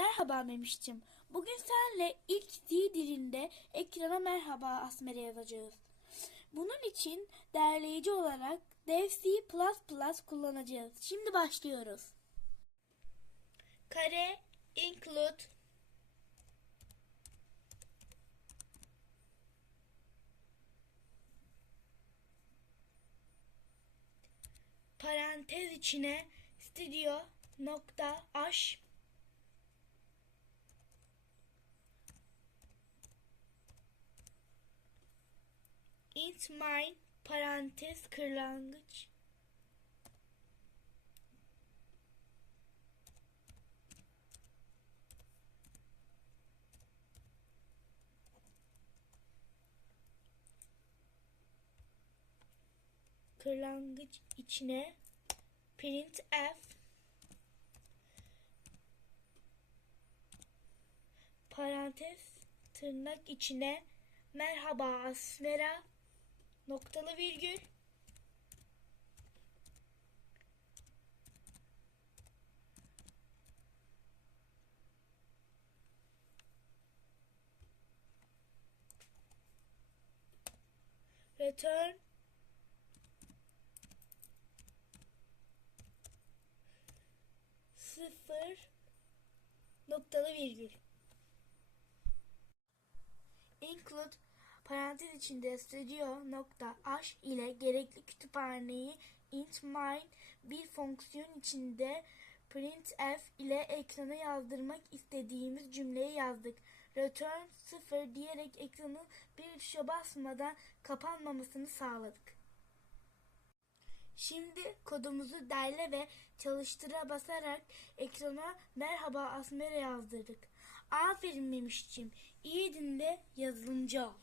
Merhaba Memiş'cim. Bugün senle ilk D dilinde ekrana merhaba Asmer'e yazacağız. Bunun için derleyici olarak DevC++ kullanacağız. Şimdi başlıyoruz. Kare include parantez içine studio nokta h int mine parantez kırlangıç. Kırlangıç içine print f. Parantez tırnak içine merhaba asmera noktalı virgül. Return. Sıfır. Noktalı virgül. İnclude parantez içinde studio.h ile gerekli kütüphaneyi int mine bir fonksiyon içinde printf ile ekrana yazdırmak istediğimiz cümleyi yazdık. Return 0 diyerek ekranın bir tuşa basmadan kapanmamasını sağladık. Şimdi kodumuzu derle ve çalıştıra basarak ekrana merhaba Asmer'e yazdırdık. Aferin Memişçim. İyi dinle yazılımcı ol.